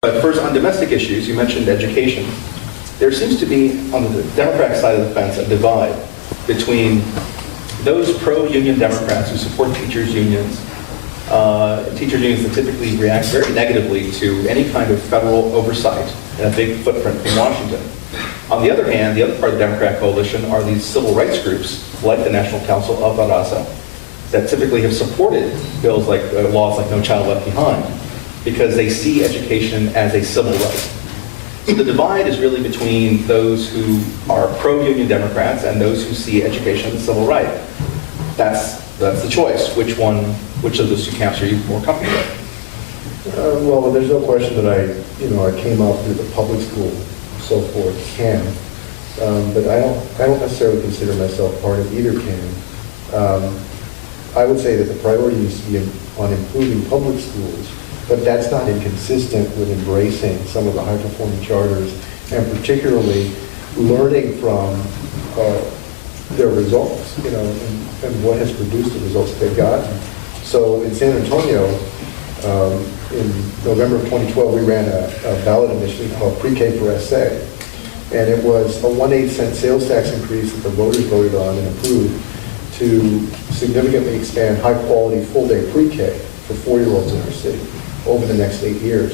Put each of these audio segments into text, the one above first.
But first, on domestic issues, you mentioned education. There seems to be, on the Democratic side of the fence, a divide between those pro-union Democrats who support teachers' unions that typically react very negatively to any kind of federal oversight and a big footprint from Washington. On the other hand, the other part of the Democrat coalition are these civil rights groups, like the National Council of La Raza, that typically have supported bills like laws like No Child Left Behind, because they see education as a civil right. So the divide is really between those who are pro-union Democrats and those who see education as a civil right. That's the choice. Which of those two camps are you more comfortable with? Well, there's no question that I came out through the public school, so forth, camp, but I don't necessarily consider myself part of either camp. I would say that the priority needs to be on improving public schools, but that's not inconsistent with embracing some of the high-performing charters and particularly learning from their results, and what has produced the results that they've gotten. So in San Antonio, in November of 2012, we ran a ballot initiative called Pre-K for SA, and it was a 1/8 cent sales tax increase that the voters voted on and approved to significantly expand high-quality full-day pre-K for 4-year-olds in our city over the next 8 years.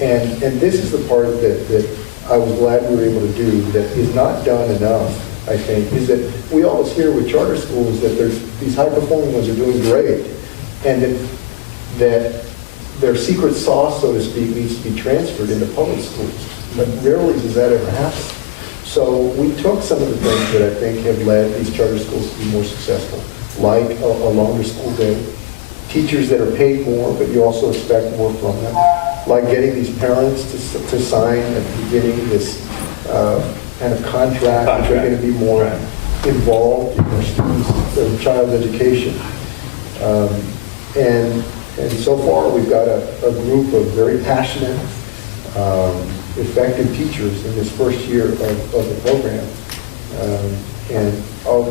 And this is the part that I was glad we were able to do that is not done enough, I think, is that we always hear with charter schools that there's these high-performing ones are doing great, and that their secret sauce, so to speak, needs to be transferred into public schools. But rarely does that ever happen. So we took some of the things that I think have led these charter schools to be more successful, like a longer school day, teachers that are paid more, but you also expect more from them, like getting these parents to sign at the beginning this kind of contract that they're going to be more involved in their students' their child's education. And so far we've got a group of very passionate, effective teachers in this first year of the program. And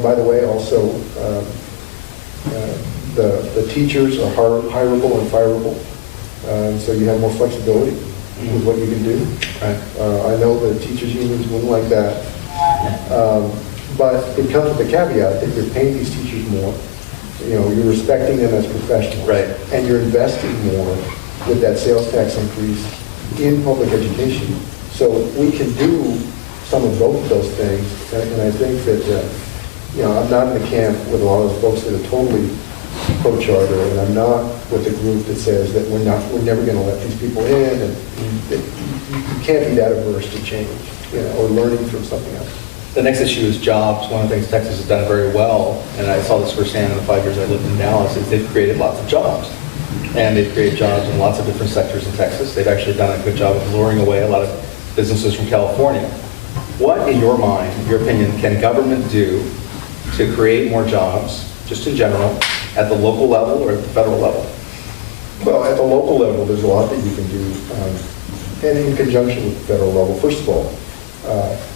by the way, also the teachers are hireable and fireable, so you have more flexibility with what you can do. I know the teachers' unions wouldn't like that, but it comes with the caveat that you're paying these teachers more. You're respecting them as professionals, and you're investing more with that sales tax increase in public education. So we can do some of both of those things, and I think that, I'm not in the camp with a lot of the folks that are totally pro-charter, and I'm not with the group that says that we're never going to let these people in, and that you can't be that averse to change, or learning from something else. The next issue is jobs. One of the things Texas has done very well, and I saw this firsthand in the 5 years I lived in Dallas, is they've created lots of jobs. And they've created jobs in lots of different sectors in Texas. They've actually done a good job of luring away a lot of businesses from California. What, in your mind, in your opinion, can government do to create more jobs, just in general, at the local level or at the federal level? Well, at the local level, there's a lot that you can do, and in conjunction with the federal level. First of all,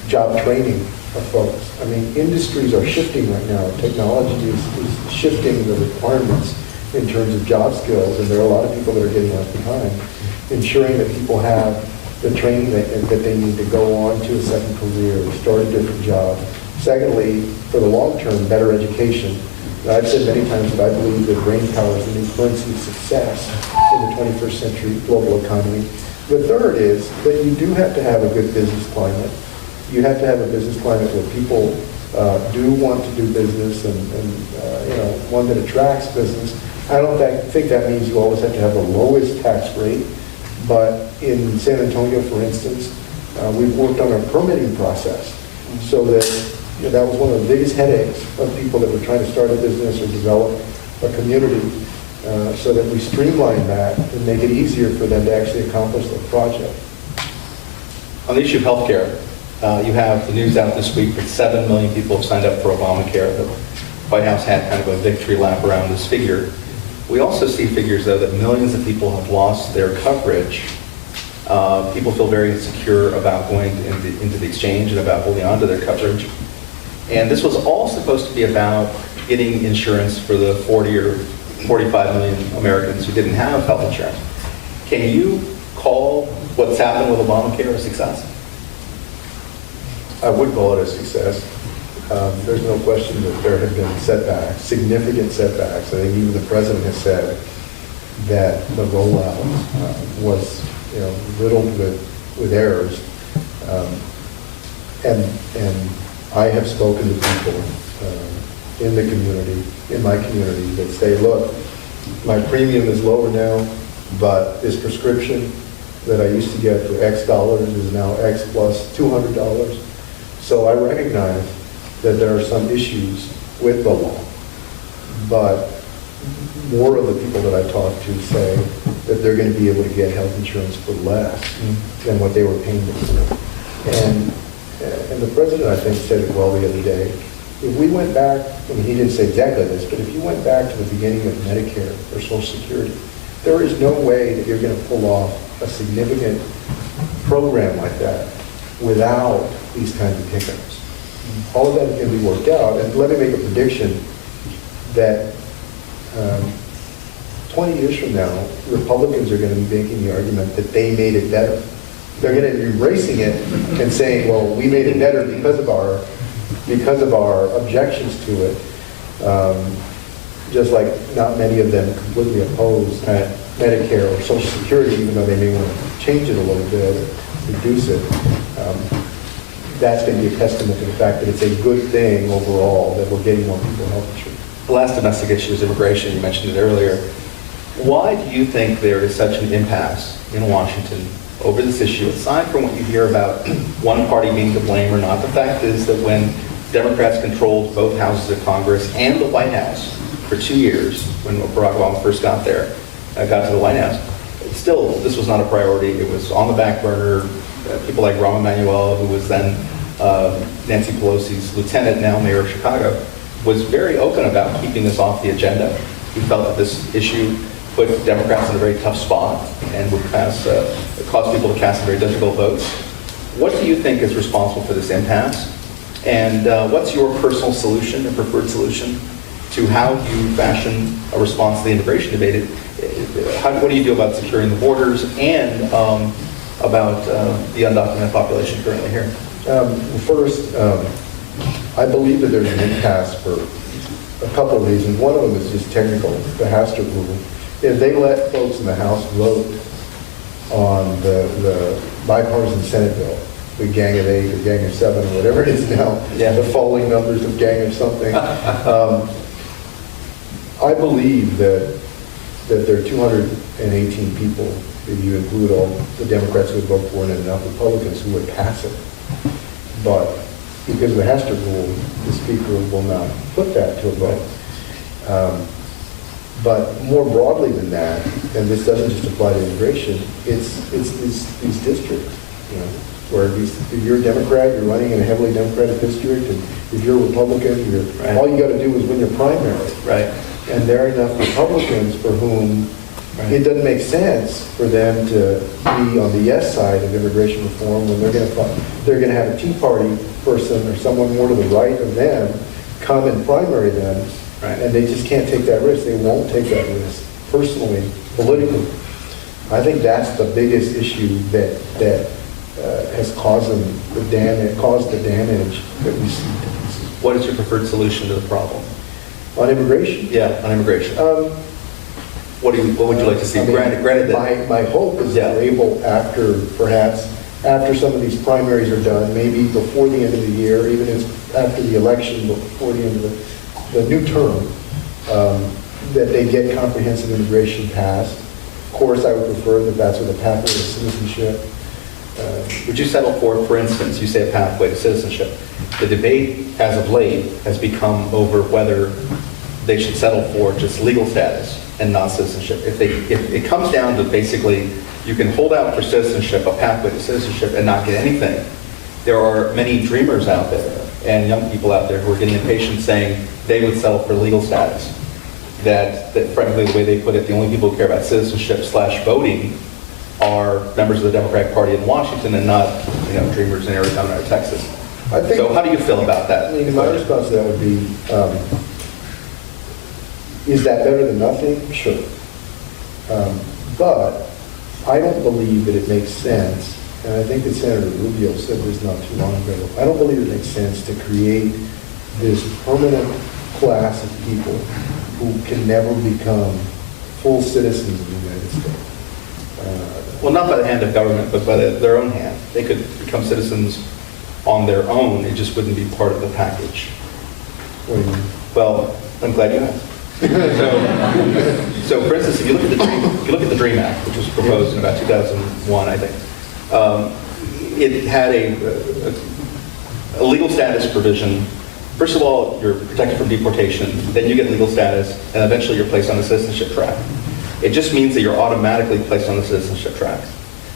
job training of folks. I mean, industries are shifting right now. Technology is shifting the requirements in terms of job skills, and there are a lot of people that are getting left behind. Ensuring that people have the training that they need to go on to a second career, start a different job. Secondly, for the long term, better education. Now, I've said many times that I believe that brain power is the new currency of success in the 21st century global economy. The third is that you do have to have a good business climate. You have to have a business climate where people do want to do business and one that attracts business. I don't think that means you always have to have the lowest tax rate, but in San Antonio, for instance, we've worked on our permitting process so that that was one of the biggest headaches of people that were trying to start a business or develop a community, so that we streamline that and make it easier for them to actually accomplish their project. On the issue of healthcare, you have the news out this week that 7 million people have signed up for Obamacare. The White House had kind of a victory lap around this figure. We also see figures, though, that millions of people have lost their coverage. People feel very insecure about going into the exchange and about holding on to their coverage. And this was all supposed to be about getting insurance for the 40 or 45 million Americans who didn't have health insurance. Can you call what's happened with Obamacare a success? I would call it a success. There's no question that there have been setbacks, significant setbacks. I think even the president has said that the rollout was, riddled with errors. And I have spoken to people in the community, in my community, that say, look, my premium is lower now, but this prescription that I used to get for X dollars is now X plus $200. So I recognize that there are some issues with the law, but more of the people that I talk to say that they're going to be able to get health insurance for less than what they were paying before. And the president, I think, said it well the other day. If we went back, I mean, he didn't say exactly this, but if you went back to the beginning of Medicare or Social Security, there is no way that you're going to pull off a significant program like that without these kinds of hiccups. All of that is going to be worked out. And let me make a prediction that 20 years from now, Republicans are going to be making the argument that they made it better. They're going to be embracing it and saying, well, we made it better because of our objections to it. Just like not many of them completely oppose Medicare or Social Security, even though they may want to change it a little bit, reduce it. That's going to be a testament to the fact that it's a good thing overall that we're getting more people health insurance. The last domestic issue is immigration. You mentioned it earlier. Why do you think there is such an impasse in Washington over this issue, aside from what you hear about one party being to blame or not? The fact is that when Democrats controlled both houses of Congress and the White House for 2 years, when Barack Obama first got to the White House, still, this was not a priority. It was on the back burner. People like Rahm Emanuel, who was then Nancy Pelosi's lieutenant, now mayor of Chicago, was very open about keeping this off the agenda. He felt that this issue put Democrats in a very tough spot and would cause people to cast very difficult votes. What do you think is responsible for this impasse? And what's your personal solution, or preferred solution, to how you fashion a response to the immigration debate? What do you do about securing the borders and about the undocumented population currently here? First, I believe that there's an impasse for a couple of reasons. One of them is just technical, the Hastert rule. If they let folks in the House vote on the bipartisan Senate bill, the Gang of 8 or Gang of 7 or whatever it is now, the falling numbers of Gang of something, I believe that there are 218 people, if you include all the Democrats who would vote for it and enough Republicans who would pass it. But because of the Hastert rule, the Speaker will not put that to a vote. But more broadly than that, and this doesn't just apply to immigration, it's these districts, where if you're a Democrat, you're running in a heavily Democratic district, and if you're a Republican, all you got to do is win your primary. Right. And there are enough Republicans for whom it doesn't make sense for them to be on the yes side of immigration reform when they're going to have a Tea Party person or someone more to the right of them come and primary them, and they just can't take that risk. They won't take that risk personally, politically. I think that's the biggest issue that has caused the damage that we see. What is your preferred solution to the problem? On immigration? Yeah, on immigration. What would you like to see? Granted that my hope is that we're able, after some of these primaries are done, maybe before the end of the year, even after the election, but before the end of the new term, that they get comprehensive immigration passed. Of course, I would prefer that that's with a pathway to citizenship. Would you settle for instance, you say a pathway to citizenship. The debate as of late has become over whether they should settle for just legal status and not citizenship. If it comes down to basically you can hold out for citizenship, a pathway to citizenship, and not get anything, there are many dreamers out there and young people out there who are getting impatient saying they would settle for legal status. That frankly, the way they put it, the only people who care about citizenship / voting are members of the Democratic Party in Washington and not dreamers in Arizona or Texas. So how do you feel about that? I mean, my response to that would be, is that better than nothing? Sure. But I don't believe that it makes sense, and I think that Senator Rubio said this not too long ago, I don't believe it makes sense to create this permanent class of people who can never become full citizens of the United States. Well, not by the hand of government, but by their own hand. They could become citizens on their own. It just wouldn't be part of the package. What do you mean? Well, I'm glad you asked. So, for instance, if you look at the DREAM Act, which was proposed in about 2001, I think, it had a legal status provision. First of all, you're protected from deportation, then you get legal status, and eventually you're placed on the citizenship track. It just means that you're automatically placed on the citizenship track.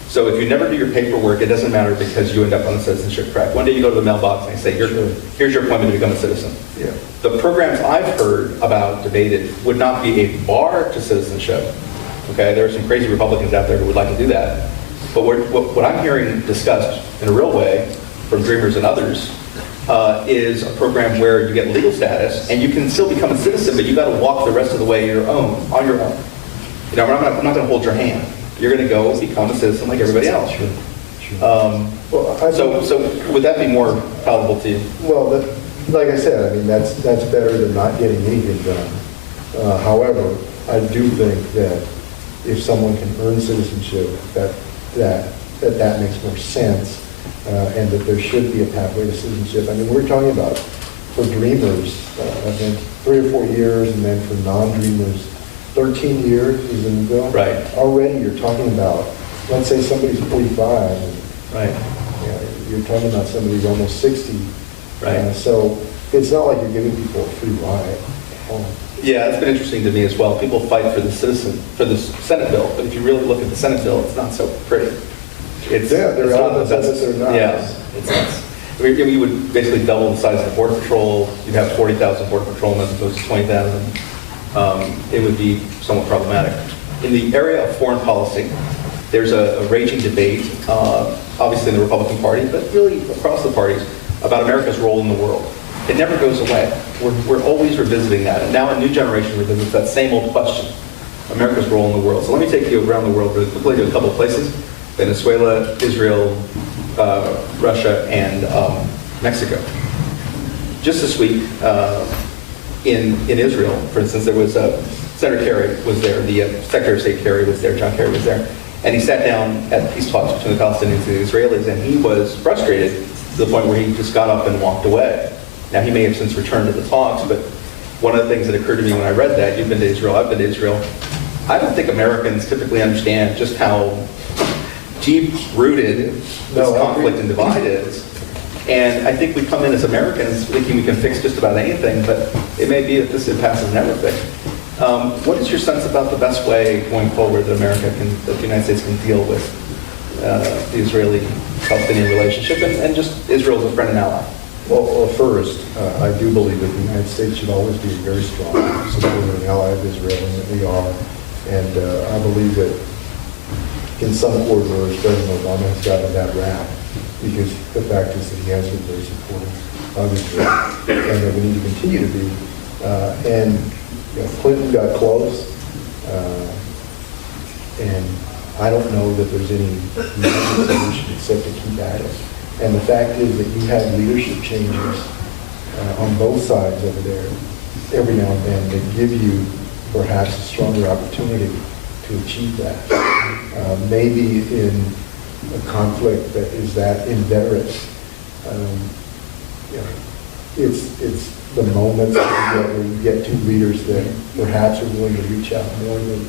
So if you never do your paperwork, it doesn't matter because you end up on the citizenship track. One day you go to the mailbox and they say, here's your appointment to become a citizen. Yeah. The programs I've heard about debated would not be a bar to citizenship. Okay, there are some crazy Republicans out there who would like to do that. But what I'm hearing discussed in a real way from Dreamers and others is a program where you get legal status and you can still become a citizen, but you got to walk the rest of the way on your own. You know, I'm not going to hold your hand. You're going to go become a citizen like everybody else. Sure. So would that be more palatable to you? Well, like I said, I mean, that's better than not getting anything done. However, I do think that if someone can earn citizenship, that makes more sense, and that there should be a pathway to citizenship. I mean, we're talking about, for dreamers, I think 3 or 4 years, and then for non-dreamers, 13 years is in the bill. Right. Already you're talking about, let's say somebody's 45. And, Right. You're talking about somebody who's almost 60. Right. So it's not like you're giving people a free ride. Yeah, it's been interesting to me as well. People fight for the Senate bill, but if you really look at the Senate bill, it's not so pretty. There are elements of it that are not. Yeah, it's nuts. I mean, you would basically double the size of the Border Patrol. You'd have 40,000 Border Patrolmen as opposed to 20,000. It would be somewhat problematic. In the area of foreign policy, there's a raging debate, obviously in the Republican Party, but really across the parties, about America's role in the world. It never goes away. We're always revisiting that. And now a new generation revisits that same old question, America's role in the world. So let me take you around the world really quickly to a couple of places. Venezuela, Israel, Russia, and Mexico. Just this week, in Israel, for instance, there was Senator Kerry was there, the Secretary of State Kerry was there, John Kerry was there, and he sat down at peace talks between the Palestinians and the Israelis, and he was frustrated to the point where he just got up and walked away. Now, he may have since returned to the talks, but one of the things that occurred to me when I read that, you've been to Israel, I've been to Israel, I don't think Americans typically understand just how deep-rooted this conflict and divide is. And I think we come in as Americans thinking we can fix just about anything, but it may be that this impasse is never fixed. What is your sense about the best way going forward that that the United States can deal with the Israeli-Palestinian relationship and just Israel as a friend and ally? Well, first, I do believe that the United States should always be a very strong supporter and ally of Israel, and that we are. And I believe that in some corridors, President Obama has gotten that rap, because the fact is that he has been very supportive of Israel, and that we need to continue to be. And Clinton got close, and I don't know that there's any magic solution except to keep at it. And the fact is that you have leadership changes on both sides over there every now and then that give you perhaps a stronger opportunity to achieve that. Maybe in a conflict that is that inveterate, it's the moments where you get two leaders that perhaps are willing to reach out more than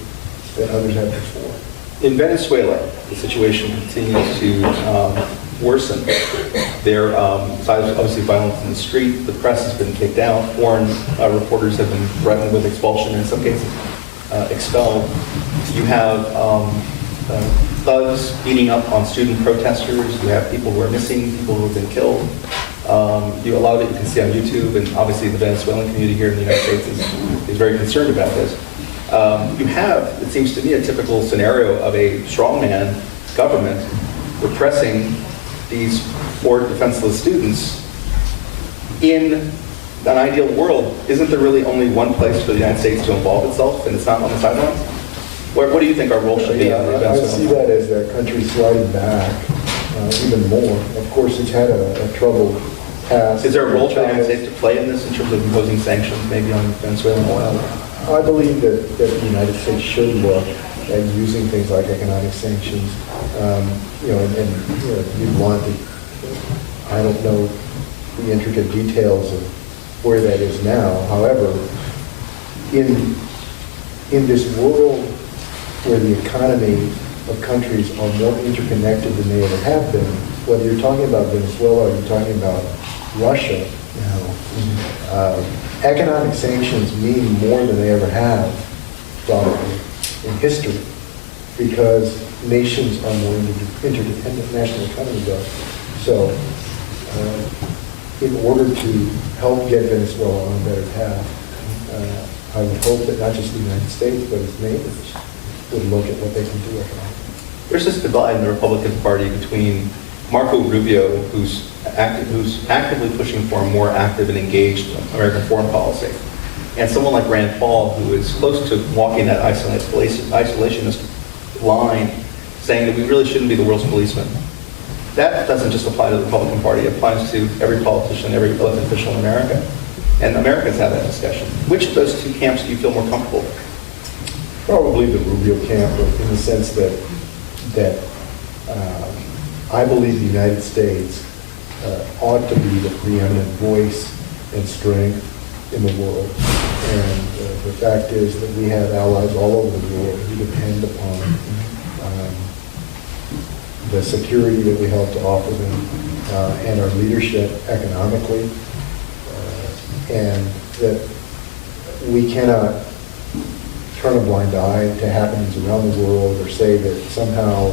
others have before. In Venezuela, the situation continues to worsen. There obviously violence in the street. The press has been kicked out. Foreign reporters have been threatened with expulsion, and in some cases expelled. You have thugs beating up on student protesters. You have people who are missing, people who have been killed. A lot of it you can see on YouTube, and obviously the Venezuelan community here in the United States is very concerned about this. You have, it seems to me, a typical scenario of a strongman government repressing these poor defenseless students. In an ideal world, isn't there really only one place for the United States to involve itself, and it's not on the sidelines? What do you think our role should be Yeah, in the I events? see that as that country sliding back even more. Of course, it's had a troubled past. Is there a role for the United States to play in this in terms of imposing sanctions maybe on Venezuelan oil? I believe that the United States should look at using things like economic sanctions. You'd want to, I don't know the intricate details of where that is now. However, in this world where the economy of countries are more interconnected than they ever have been, whether you're talking about Venezuela or you're talking about Russia, economic sanctions mean more than they ever have, probably, in history, because nations are more interdependent, national economy does. So, in order to help get Venezuela on a better path, I would hope that not just the United States, but its neighbors would look at what they can do economically. There's this divide in the Republican Party between Marco Rubio, who's actively pushing for a more active and engaged American foreign policy, and someone like Rand Paul, who is close to walking that isolationist line, saying that we really shouldn't be the world's policeman. That doesn't just apply to the Republican Party. It applies to every politician, every elected official in America. And Americans have that discussion. Which of those two camps do you feel more comfortable with? Probably the Rubio camp, in the sense that I believe the United States ought to be the preeminent voice and strength in the world. And the fact is that we have allies all over the world who depend upon the security that we help to offer them and our leadership economically, and that we cannot turn a blind eye to happenings around the world or say that somehow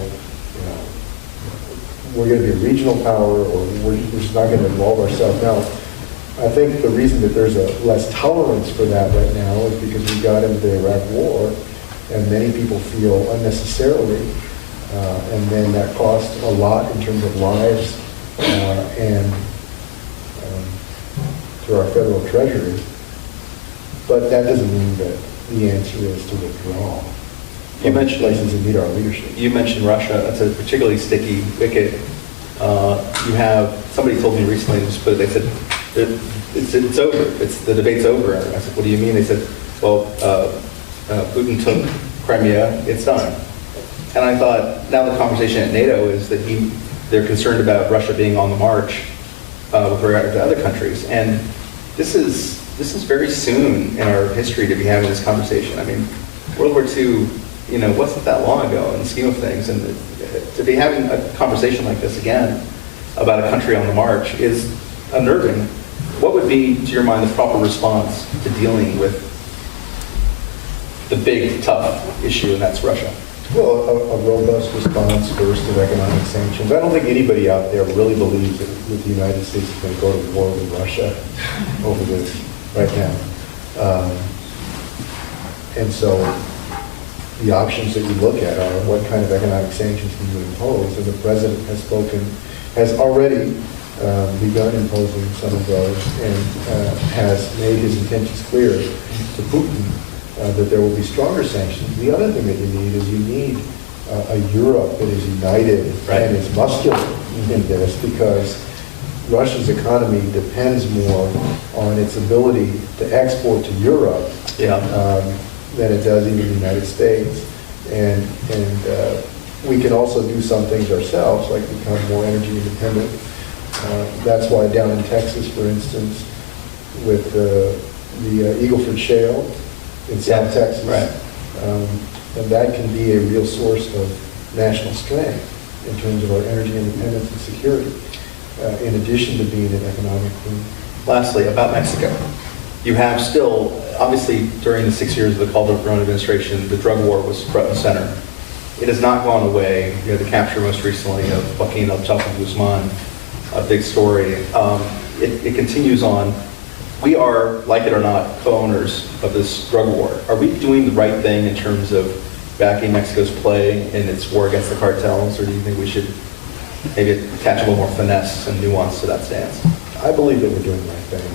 we're going to be a regional power or we're just not going to involve ourselves. Now, I think the reason that there's a less tolerance for that right now is because we got into the Iraq War and many people feel unnecessarily, and then that cost a lot in terms of lives and to our federal treasury. But that doesn't mean that the answer is to withdraw. You mentioned places that need our leadership. You mentioned Russia. That's a particularly sticky wicket. You have, somebody told me recently, they said, it's over. The debate's over. I said, what do you mean? They said, well, Putin took Crimea, it's done. And I thought, now the conversation at NATO is that they're concerned about Russia being on the march with regard to other countries. And this is very soon in our history to be having this conversation. I mean, World War II, wasn't that long ago in the scheme of things. And to be having a conversation like this again about a country on the march is unnerving. What would be, to your mind, the proper response to dealing with the big, tough issue, and that's Russia? Well, a robust response first of economic sanctions. I don't think anybody out there really believes that the United States is going to go to war with Russia over this right now. And so the options that you look at are what kind of economic sanctions can you impose? And the president has already begun imposing some of those and has made his intentions clear to Putin that there will be stronger sanctions. The other thing that you need a Europe that is united and is muscular in this, because Russia's economy depends more on its ability to export to Europe than it does even the United States. And we can also do some things ourselves, like become more energy independent. That's why down in Texas, for instance, with the Eagle Ford Shale in South Texas, and that can be a real source of national strength in terms of our energy independence and security, in addition to being an economic boom. Lastly, about Mexico. You have still, obviously, during the 6 years of the Calderon administration, the drug war was front and center. It has not gone away. You had the capture most recently of Joaquin El Chapo Guzman, a big story. It continues on. We are, like it or not, co-owners of this drug war. Are we doing the right thing in terms of backing Mexico's play in its war against the cartels, or do you think we should maybe attach a little more finesse and nuance to that stance? I believe that we're doing the right thing.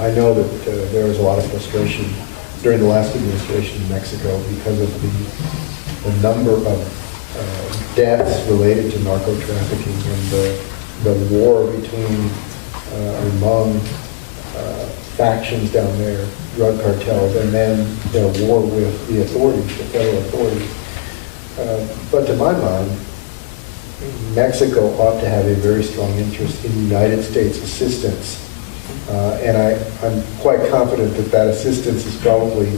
I know that there was a lot of frustration during the last administration in Mexico because of the the number of deaths related to narco trafficking and the war between among factions down there, drug cartels, and then their war with the authorities, the federal authorities. But to my mind, Mexico ought to have a very strong interest in United States assistance. And I'm quite confident that that assistance is probably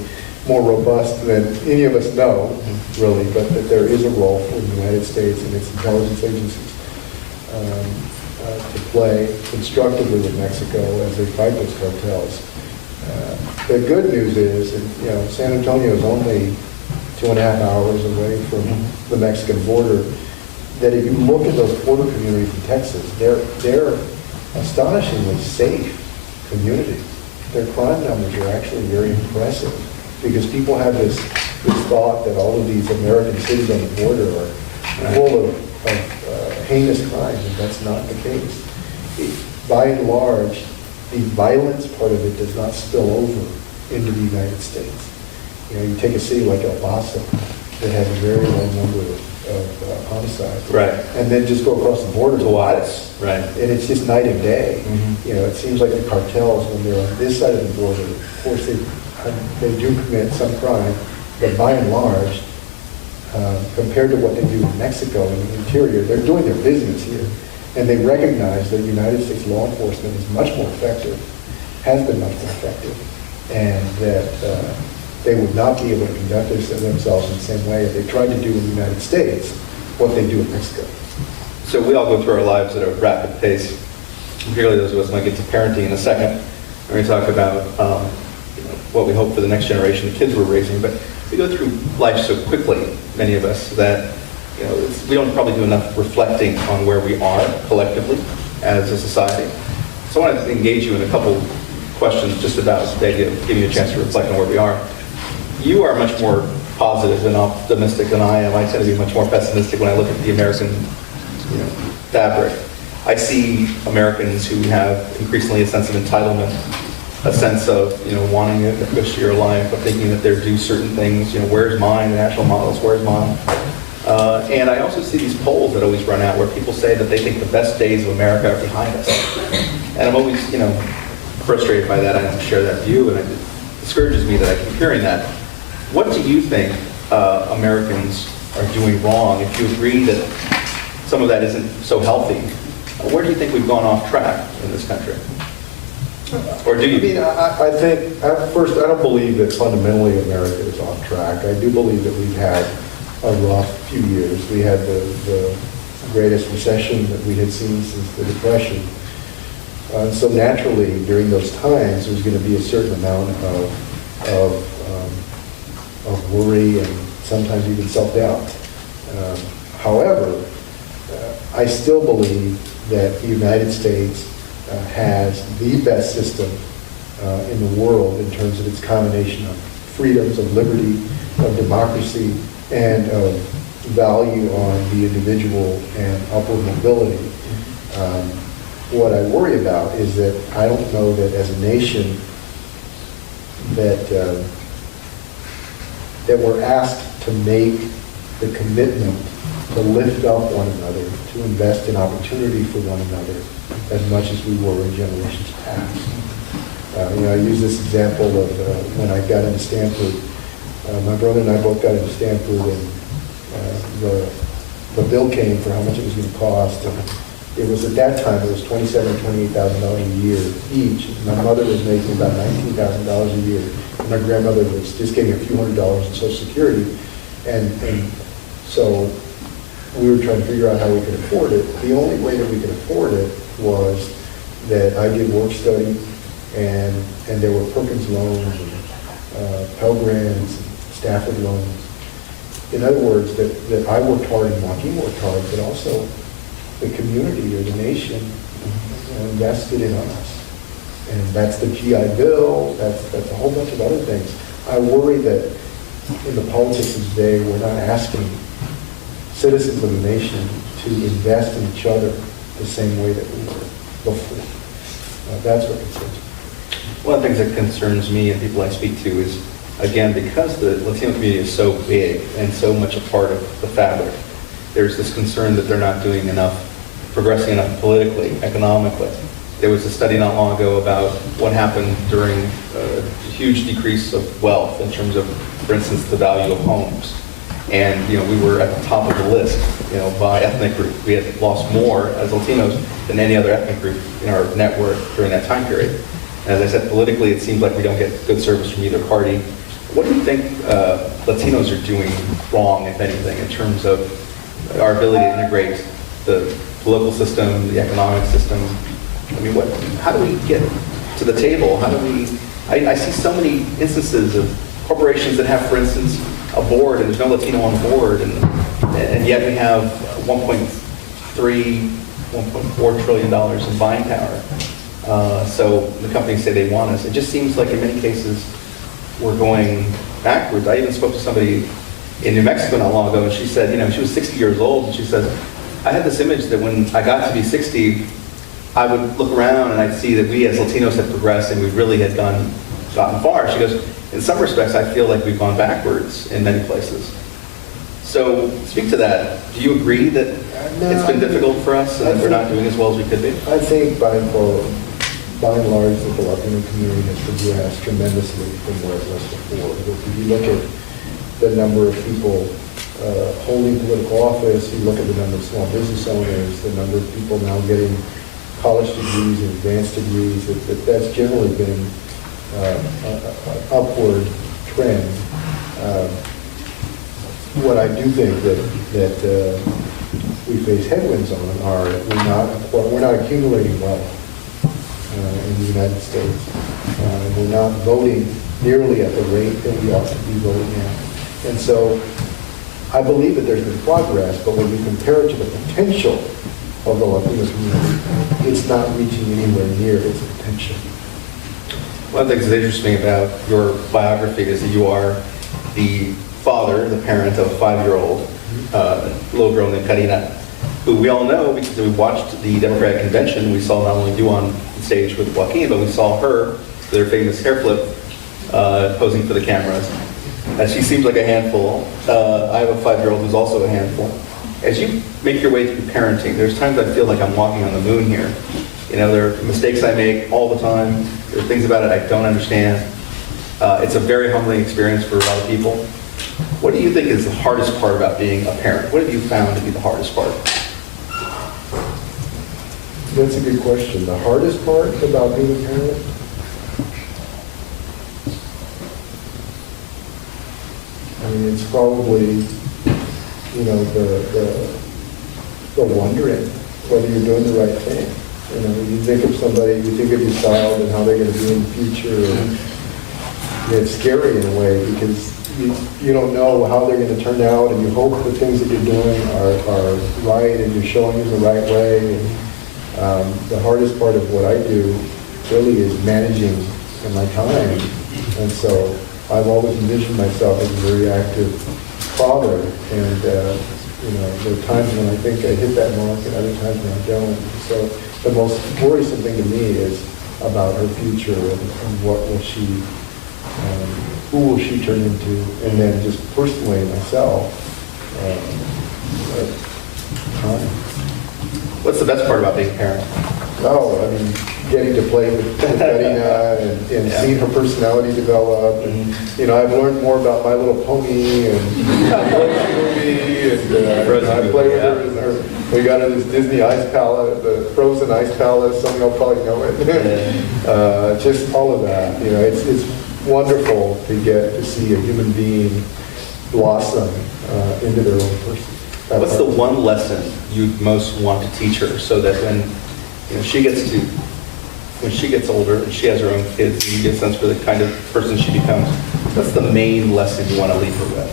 more robust than any of us know, really, but that there is a role for the United States and its intelligence agencies to play constructively with Mexico as they fight those cartels. The good news is, and, San Antonio is only 2.5 hours away from the Mexican border, that if you look at those border communities in Texas, they're astonishingly safe communities. Their crime numbers are actually very impressive because people have this thought that all of these American cities on the border are full of heinous crimes, and that's not the case. By and large, the violence part of it does not spill over into the United States. You take a city like El Paso that has a very low number of homicides, Right. and then just go across the border to Juarez, right. and it's just night and day. It seems like the cartels, when they're on this side of the border, of course they do commit some crime, but by and large, compared to what they do in Mexico in the interior, they're doing their business here. And they recognize that United States law enforcement is much more effective, has been much more effective, and that they would not be able to conduct themselves in the same way if they tried to do in the United States what they do in Mexico. So we all go through our lives at a rapid pace, particularly those of us might get to parenting in a second. We're going to talk about what we hope for the next generation of kids we're raising, but we go through life so quickly, many of us, that we don't probably do enough reflecting on where we are collectively as a society. So I wanted to engage you in a couple questions just about the idea of giving you a chance to reflect on where we are. You are much more positive and optimistic than I am. I tend to be much more pessimistic when I look at the American fabric. I see Americans who have increasingly a sense of entitlement, a sense of wanting a cushier life, of thinking that they're due certain things. Where's mine? The national models. Where's mine? And I also see these polls that always run out where people say that they think the best days of America are behind us. And I'm always, frustrated by that. I don't share that view, and it discourages me that I keep hearing that. What do you think Americans are doing wrong? If you agree that some of that isn't so healthy, where do you think we've gone off track in this country? Or do you? I think, first, I don't believe that fundamentally America is off track. I do believe that we've had a rough few years. We had the greatest recession that we had seen since the Depression. So naturally, during those times, there's going to be a certain amount of worry and sometimes even self-doubt. However, I still believe that the United States has the best system in the world in terms of its combination of freedoms, of liberty, of democracy, and of value on the individual and upward mobility. What I worry about is that I don't know that as a nation that we're asked to make the commitment to lift up one another, to invest in opportunity for one another as much as we were in generations past. I use this example of when I got into Stanford. My brother and I both got into Stanford, and the bill came for how much it was going to cost. And it was at that time, it was $27,000 or $28,000 a year each. My mother was making about $19,000 a year, and my grandmother was just getting a few $100s in Social Security. And so we were trying to figure out how we could afford it. The only way that we could afford it was that I did work study, and there were Perkins loans and Pell Grants and Stafford loans. In other words, that I worked hard and Joaquin worked hard, but also the community or the nation invested in us. And that's the GI Bill, that's a whole bunch of other things. I worry that in the politics of today, we're not asking citizens of the nation to invest in each other the same way that we were before. That's what concerns me. One of the things that concerns me and people I speak to is again, because the Latino community is so big and so much a part of the fabric, there's this concern that they're not doing enough, progressing enough politically, economically. There was a study not long ago about what happened during a huge decrease of wealth in terms of, for instance, the value of homes. And, we were at the top of the list, by ethnic group. We had lost more as Latinos than any other ethnic group in our network during that time period. And as I said, politically, it seems like we don't get good service from either party. What do you think Latinos are doing wrong, if anything, in terms of our ability to integrate the political system, the economic system? I mean, how do we get to the table? I see so many instances of corporations that have, for instance, a board and there's no Latino on the board, and yet we have 1.4 trillion dollars in buying power. So the companies say they want us. It just seems like in many cases we're going backwards. I even spoke to somebody in New Mexico not long ago, and she said, she was 60 years old, and she says, I had this image that when I got to be 60, I would look around and I'd see that we as Latinos had progressed and we really had gotten far. She goes, in some respects, I feel like we've gone backwards in many places. So speak to that. Do you agree that it's been difficult for us and that we're not doing as well as we could be? I think by and large that the Latino community has progressed tremendously from where it was before. If you look at the number of people holding political office, you look at the number of small business owners, the number of people now getting college degrees and advanced degrees, that's generally been an upward trend. What I do think that we face headwinds on are we're not accumulating wealth in the United States. We're not voting nearly at the rate that we ought to be voting at. And so I believe that there's been progress, but when you compare it to the potential of the Latino community, it's not reaching anywhere near its potential. One of the things that's interesting about your biography is that you are the father, the parent of a 5-year-old little girl named Karina, who we all know because we watched the Democratic convention. We saw not only you on stage with Joaquin, but we saw her, their famous hair flip, posing for the cameras. She seems like a handful. I have a 5-year-old who's also a handful. As you make your way through parenting, there's times I feel like I'm walking on the moon here. There are mistakes I make all the time. There are things about it I don't understand. It's a very humbling experience for a lot of people. What do you think is the hardest part about being a parent? What have you found to be the hardest part? That's a good question. The hardest part about being a parent? I mean, it's probably, the wondering whether you're doing the right thing. You think of somebody, you think of your child and how they're going to be in the future, and it's scary in a way because you don't know how they're going to turn out, and you hope the things that you're doing are right and you're showing them the right way. And the hardest part of what I do really is managing my time. And so I've always envisioned myself as a very active father, and there are times when I think I hit that mark and other times when I don't. So the most worrisome thing to me is about her future and what will she, who will she turn into, and then just personally myself, time. What's the best part about being a parent? Oh, I mean, getting to play with Karina and seeing her personality develop. And, I've learned more about My Little Pony and movie, and I play with her in her. We got her this Disney ice palace, the Frozen ice palace. Some of y'all probably know it. Just all of that. It's wonderful to get to see a human being blossom into their own person. What's the one lesson you most want to teach her so that when she gets older and she has her own kids, and you get a sense for the kind of person she becomes, what's the main lesson you want to leave her with?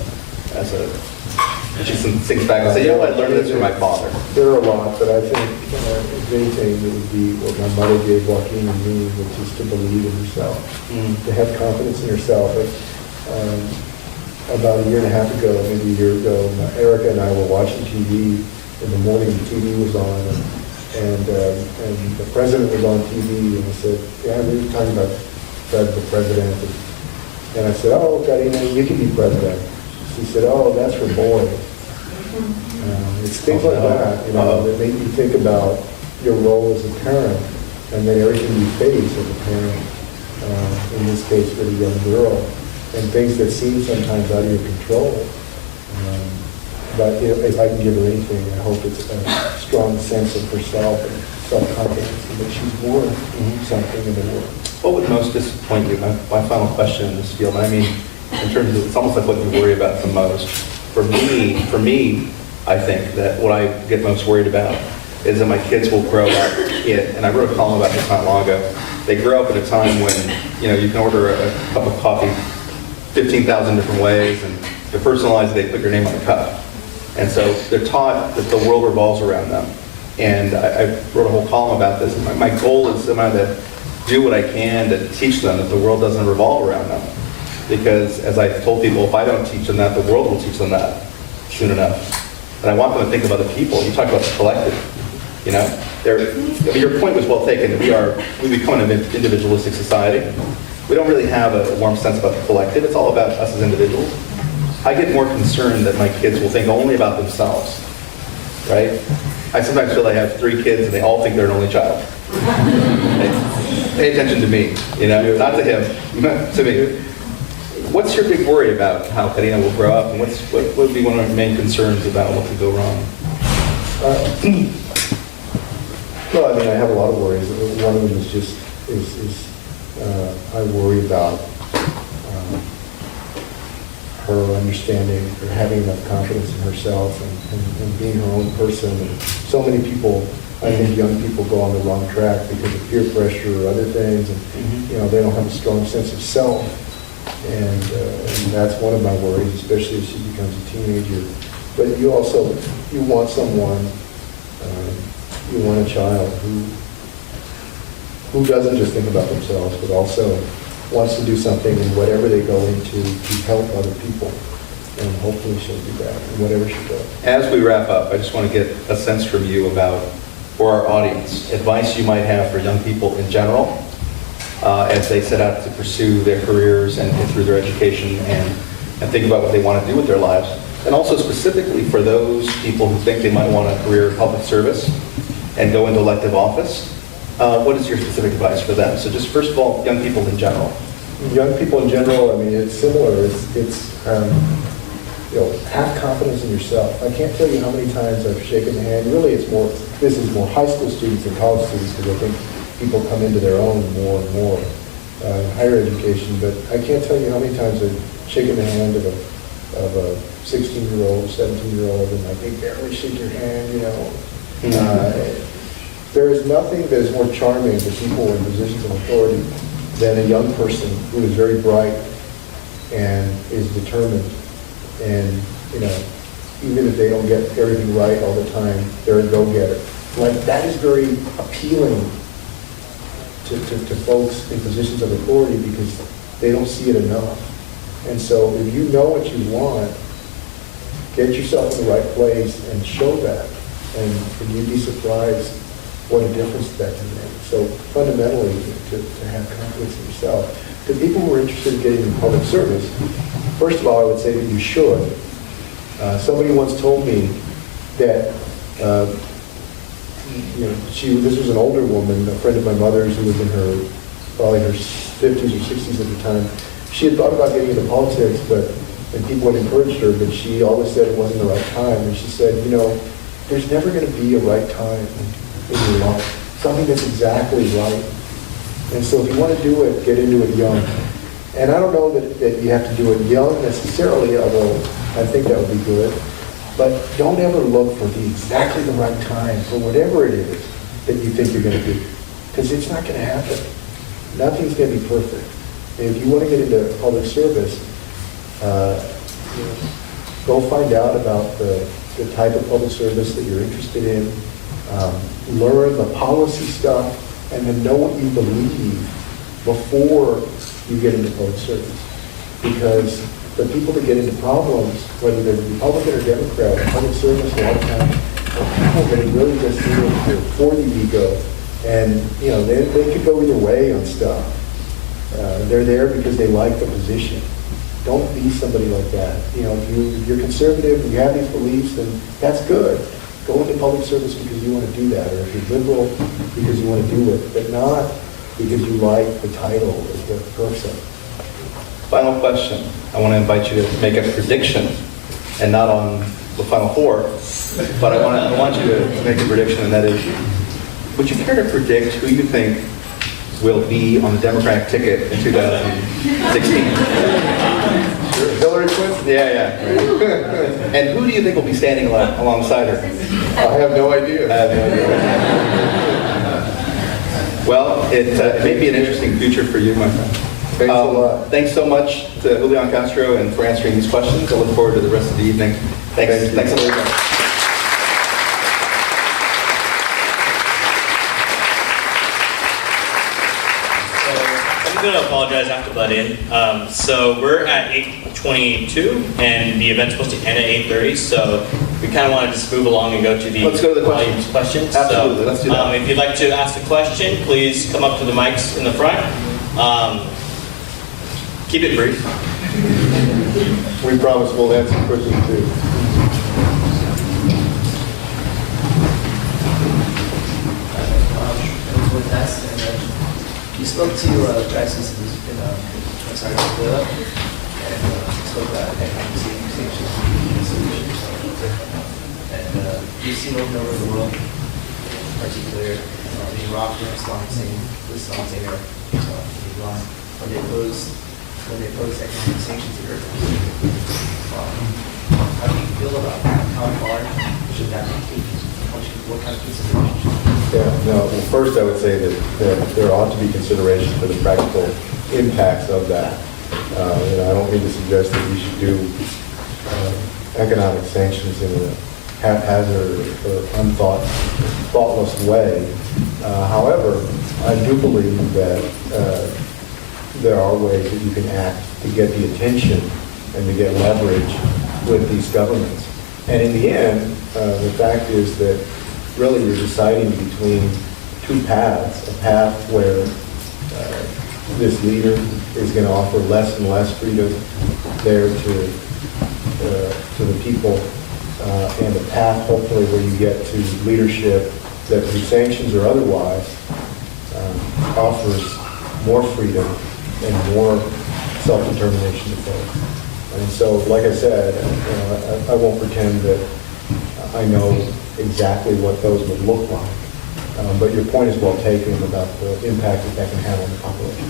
And she thinks back and say, I learned this from my father. There are a lot, but I think if anything, it would be what my mother gave Joaquin and me, which is to believe in herself, to have confidence in herself. About a year and a half ago, maybe a year ago, Erica and I were watching TV in the morning. The TV was on, and the president was on TV, and I said, we were talking about the president. And I said, oh, Karina, you can be president. She said, oh, that's for boys. It's things like that, that make you think about your role as a parent, and then everything you face as a parent, in this case with a young girl, and things that seem sometimes out of your control. But if I can give her anything, I hope it's a strong sense of herself and self-confidence, and that she's worth something in the world. What would most disappoint you? My final question in this field, I mean, in terms of, it's almost like what you worry about the most. For me, I think that what I get most worried about is that my kids will grow up and I wrote a column about this not long ago. They grow up at a time when, you can order a cup of coffee 15,000 different ways, and to personalize it, they put your name on the cup. And so they're taught that the world revolves around them. And I wrote a whole column about this. And my goal is somehow to do what I can to teach them that the world doesn't revolve around them. Because as I've told people, if I don't teach them that, the world will teach them that soon enough. And I want them to think of other people. You talk about the collective. Your point was well taken. We become an individualistic society. We don't really have a warm sense about the collective. It's all about us as individuals. I get more concerned that my kids will think only about themselves, right? I sometimes feel I have 3 kids and they all think they're an only child. Pay attention to me, not to him, to me. What's your big worry about how Karina will grow up, and what would be one of our main concerns about what could go wrong? Well, I have a lot of worries. One of them is just, I worry about her understanding or having enough confidence in herself and being her own person. And so many people, I think young people go on the wrong track because of peer pressure or other things, and they don't have a strong sense of self. And that's one of my worries, especially as she becomes a teenager. But you want someone, you want a child who doesn't just think about themselves, but also wants to do something in whatever they go into to help other people. And hopefully she'll do that in whatever she does. As we wrap up, I just want to get a sense from you about, for our audience, advice you might have for young people in general, as they set out to pursue their careers and through their education and think about what they want to do with their lives. And also specifically for those people who think they might want a career in public service and go into elective office. What is your specific advice for them? So just first of all, young people in general. Young people in general, it's similar. Have confidence in yourself. I can't tell you how many times I've shaken the hand. Really, this is more high school students and college students, because I think people come into their own more and more in higher education. But I can't tell you how many times I've shaken the hand of a 16-year-old, 17-year-old, and they barely shake your hand, There is nothing that is more charming to people in positions of authority than a young person who is very bright and is determined. And, even if they don't get everything right all the time, they're a go-getter. That is very appealing to folks in positions of authority because they don't see it enough. And so if you know what you want, get yourself in the right place and show that. And you'd be surprised what a difference that can make. So fundamentally, to have confidence in yourself. To people who are interested in getting into public service, first of all, I would say that you should. Somebody once told me that, this was an older woman, a friend of my mother's who was in probably her 50s or 60s at the time. She had thought about getting into politics, and people had encouraged her, but she always said it wasn't the right time. And she said, there's never going to be a right time in your life, something that's exactly right. And so if you want to do it, get into it young. And I don't know that you have to do it young necessarily, although I think that would be good. But don't ever look for exactly the right time for whatever it is that you think you're going to do. Because it's not going to happen. Nothing's going to be perfect. And if you want to get into public service, go find out about the type of public service that you're interested in. Learn the policy stuff, and then know what you believe before you get into public service. Because the people that get into problems, whether they're Republican or Democrat, in public service, a lot of times are people that are really just doing it for the ego. And, they could go either way on stuff. They're there because they like the position. Don't be somebody like that. You know, if you're conservative and you have these beliefs, then that's good. Go into public service because you want to do that, or if you're liberal because you want to do it, but not because you like the title of the person. Final question. I want to invite you to make a prediction, and not on the Final Four, but I want you to make a prediction, and that is, would you care to predict who you think will be on the Democratic ticket in 2016? Sure. Hillary Clinton? Yeah. And who do you think will be standing alongside her? I have no idea. Well, it may be an interesting future for you, my friend. Thanks a lot. Thanks so much to Julian Castro and for answering these questions. I look forward to the rest of the evening. Thanks a lot. I'm going to apologize, I have to butt in. So we're at 8:22, and the event's supposed to end at 8:30, so we kind of want to just move along and go to the Let's go to the audience questions. Absolutely, So, let's do that. If you'd like to ask a question, please come up to the mics in the front. Keep it brief. We promise we'll answer quickly too. You spoke to crisis and split up, and spoke about economic sanctions and solutions. And you've seen over and over the world, in particular in Iraq, this long same era, Iran, when they posed economic sanctions to Earth. How do you feel about that? How far should that be taken? What kind of considerations? Yeah, no, well, first I would say that there ought to be consideration for the practical impacts of that. I don't mean to suggest that we should do economic sanctions in a haphazard or thoughtless way. However, I do believe that there are ways that you can act to get the attention and to get leverage with these governments. And in the end, the fact is that really you're deciding between two paths, a path where this leader is going to offer less and less freedom there to the people, and a path hopefully where you get to leadership that through sanctions or otherwise offers more freedom and more self-determination to folks. And so, like I said, I won't pretend that I know exactly what those would look like. But your point is well taken about the impact that can have on the population.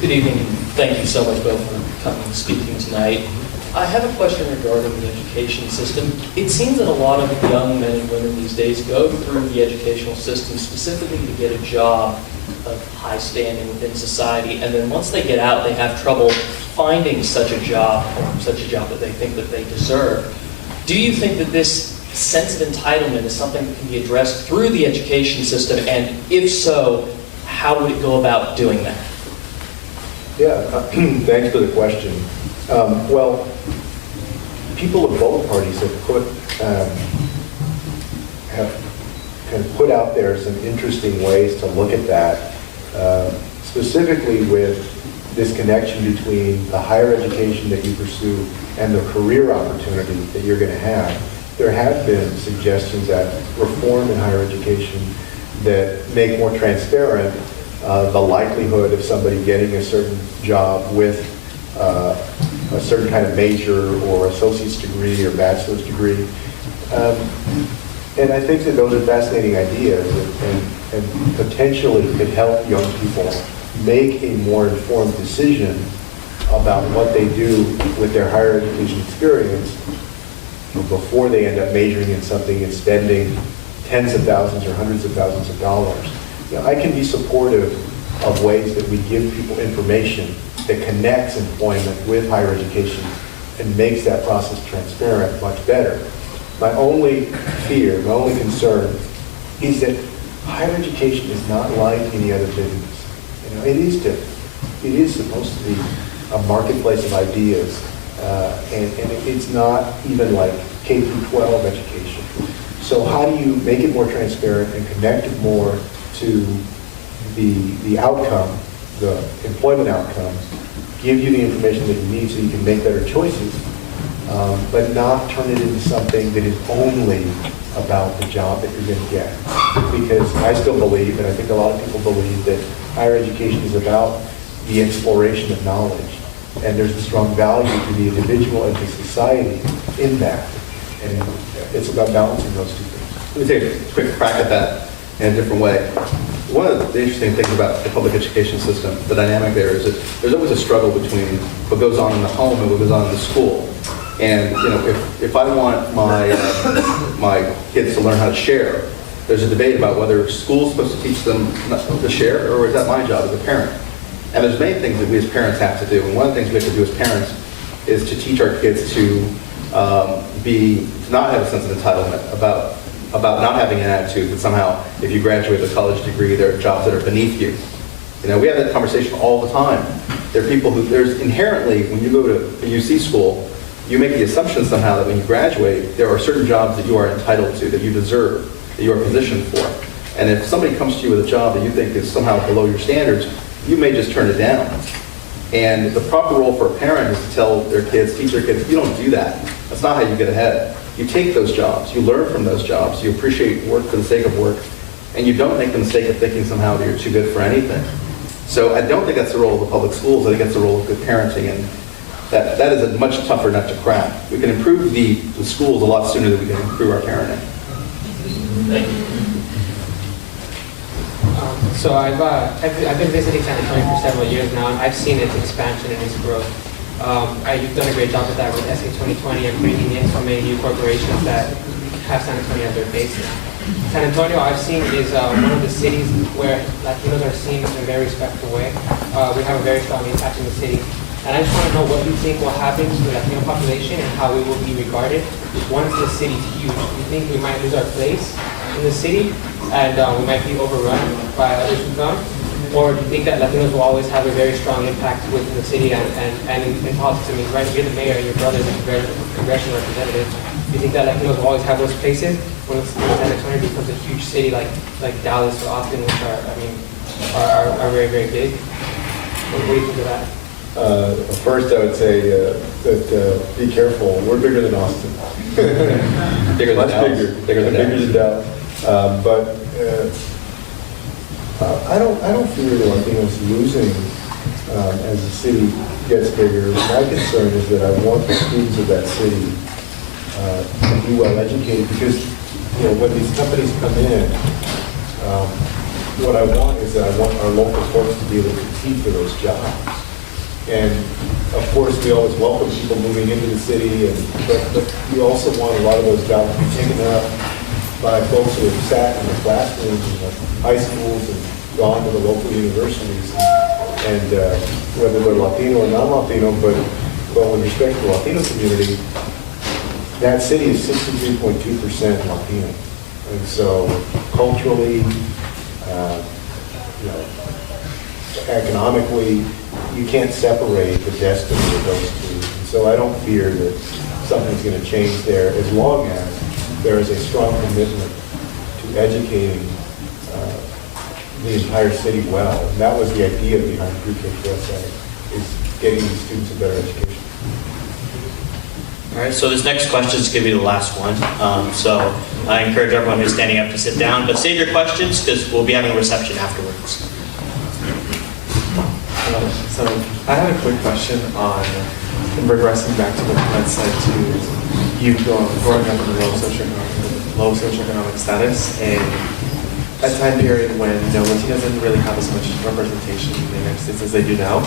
Good evening, and thank you so much, Bill, for coming and speaking tonight. I have a question regarding the education system. It seems that a lot of young men and women these days go through the educational system specifically to get a job of high standing within society, and then once they get out, they have trouble finding such a job, or such a job that they think that they deserve. Do you think that this sense of entitlement is something that can be addressed through the education system, and if so, how would it go about doing that? Yeah, thanks for the question. Well, people of both parties have kind of put out there some interesting ways to look at that, specifically with this connection between the higher education that you pursue and the career opportunity that you're going to have. There have been suggestions at reform in higher education that make more transparent the likelihood of somebody getting a certain job with a certain kind of major or associate's degree or bachelor's degree. And I think that those are fascinating ideas and potentially could help young people make a more informed decision about what they do with their higher education experience before they end up majoring in something and spending tens of thousands or hundreds of thousands of dollars. I can be supportive of ways that we give people information that connects employment with higher education and makes that process transparent much better. My only fear, my only concern is that higher education is not like any other business. It is different. It is supposed to be a marketplace of ideas, and it's not even like K through 12 education. So how do you make it more transparent and connect it more to the outcome, the employment outcomes, give you the information that you need so you can make better choices, but not turn it into something that is only about the job that you're going to get. Because I still believe, and I think a lot of people believe, that higher education is about the exploration of knowledge. And there's a strong value to the individual and to society in that. And it's about balancing those two things. Let me take a quick crack at that in a different way. One of the interesting things about the public education system, the dynamic there, is that there's always a struggle between what goes on in the home and what goes on in the school. And if I want my kids to learn how to share, there's a debate about whether school's supposed to teach them to share, or is that my job as a parent? And there's many things that we as parents have to do. And one of the things we have to do as parents is to teach our kids to not have a sense of entitlement, about not having an attitude that somehow if you graduate with a college degree, there are jobs that are beneath you. We have that conversation all the time. There are people who, there's inherently, when you go to a UC school, you make the assumption somehow that when you graduate, there are certain jobs that you are entitled to, that you deserve, that you are positioned for. And if somebody comes to you with a job that you think is somehow below your standards, you may just turn it down. And the proper role for a parent is to tell their kids, teach their kids, you don't do that. That's not how you get ahead. You take those jobs, you learn from those jobs, you appreciate work for the sake of work, and you don't make the mistake of thinking somehow that you're too good for anything. So I don't think that's the role of the public schools. I think that's the role of good parenting, and that is a much tougher nut to crack. We can improve the schools a lot sooner than we can improve our parenting. Thank you. So I've been visiting San Antonio for several years now, and I've seen its expansion and its growth. You've done a great job with that with SA 2020 and bringing in so many new corporations that have San Antonio as their base now. San Antonio, I've seen, is one of the cities where Latinos are seen in a very respectful way. We have a very strong impact in the city. And I just want to know what you think will happen to the Latino population and how we will be regarded once the city's huge. Do you think we might lose our place in the city and we might be overrun by others who come? Or do you think that Latinos will always have a very strong impact within the city and in politics? I mean, right, you're the mayor and your brother is a congressional representative. Do you think that Latinos will always have those places when San Antonio becomes a huge city like Dallas or Austin, which are very, very big? What do you think of that? First, I would say that be careful. We're bigger than Austin. Bigger than Dallas. Bigger than Dallas. But I don't fear the Latinos losing as the city gets bigger. My concern is that I want the students of that city to be well educated, because when these companies come in, what I want is that I want our local folks to be able to compete for those jobs. And of course, we always welcome people moving into the city, but we also want a lot of those jobs to be taken up by folks who have sat in the classrooms in the high schools and gone to the local universities. And whether they're Latino or non-Latino, but with respect to the Latino community, that city is 63.2% Latino. And so culturally, economically, you can't separate the destiny of those two. And so I don't fear that something's going to change there, as long as there is a strong commitment to educating the entire city well. And that was the idea behind Pre-K-2SA, is getting these students a better education. All right, so this next question is going to be the last one. So I encourage everyone who's standing up to sit down, but save your questions because we'll be having a reception afterwards. So I have a quick question on regressing back to what Glenn said to you growing up in a low socioeconomic status and a time period when Latinos didn't really have as much representation in the United States as they do now.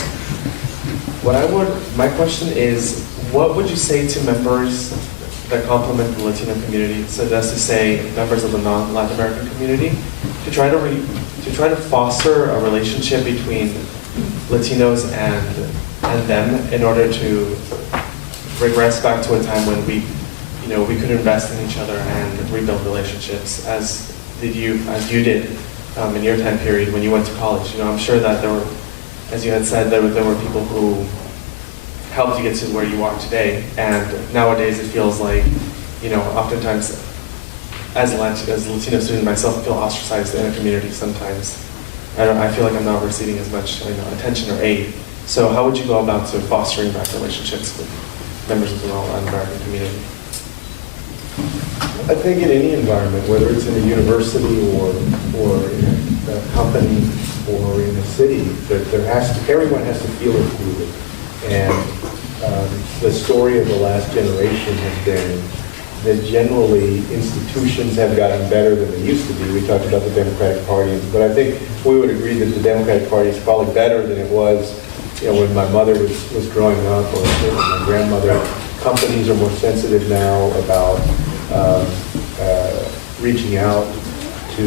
My question is, what would you say to members that complement the Latino community, so that's to say members of the non-Latin American community, to try to foster a relationship between Latinos and them in order to regress back to a time when we could invest in each other and rebuild relationships as you did in your time period when you went to college. I'm sure that there were, as you had said, there were people who helped you get to where you are today. And nowadays it feels like, oftentimes as a Latino student myself, I feel ostracized in a community sometimes. I feel like I'm not receiving as much attention or aid. So how would you go about to fostering back relationships with members of the Latin American community? I think in any environment, whether it's in a university or in a company or in a city, that everyone has to feel included. And the story of the last generation has been that generally institutions have gotten better than they used to be. We talked about the Democratic Party, but I think we would agree that the Democratic Party is probably better than it was, when my mother was growing up, or my grandmother. Companies are more sensitive now about reaching out to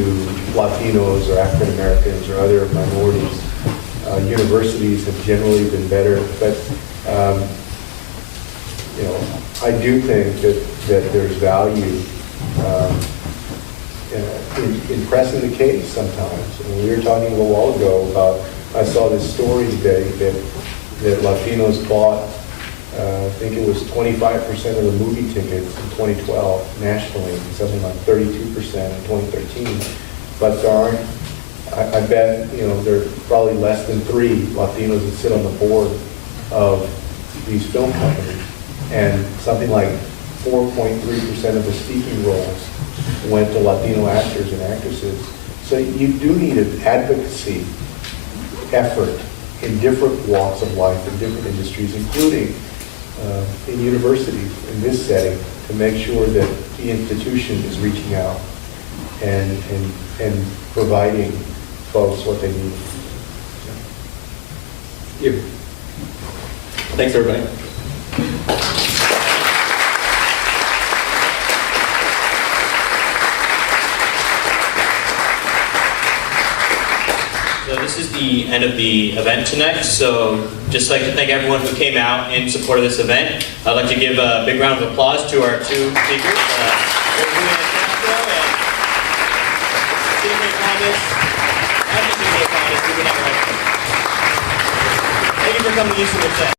Latinos or African Americans or other minorities. Universities have generally been better, but I do think that there's value in pressing the case sometimes. And we were talking a little while ago about, I saw this story today that Latinos bought, I think it was 25% of the movie tickets in 2012 nationally, and something like 32% in 2013. But there aren't, I bet, there are probably less than 3 Latinos that sit on the board of these film companies. And something like 4.3% of the speaking roles went to Latino actors and actresses. So you do need an advocacy effort in different walks of life, in different industries, including in universities, in this setting, to make sure that the institution is reaching out and providing folks what they need. You. Thanks, everybody. So this is the end of the event tonight. So just like to thank everyone who came out in support of this event. I'd like to give a big round of applause to our 2 speakers, Julian Castro and Ruben Navarrette. Thank you for coming to Houston with that.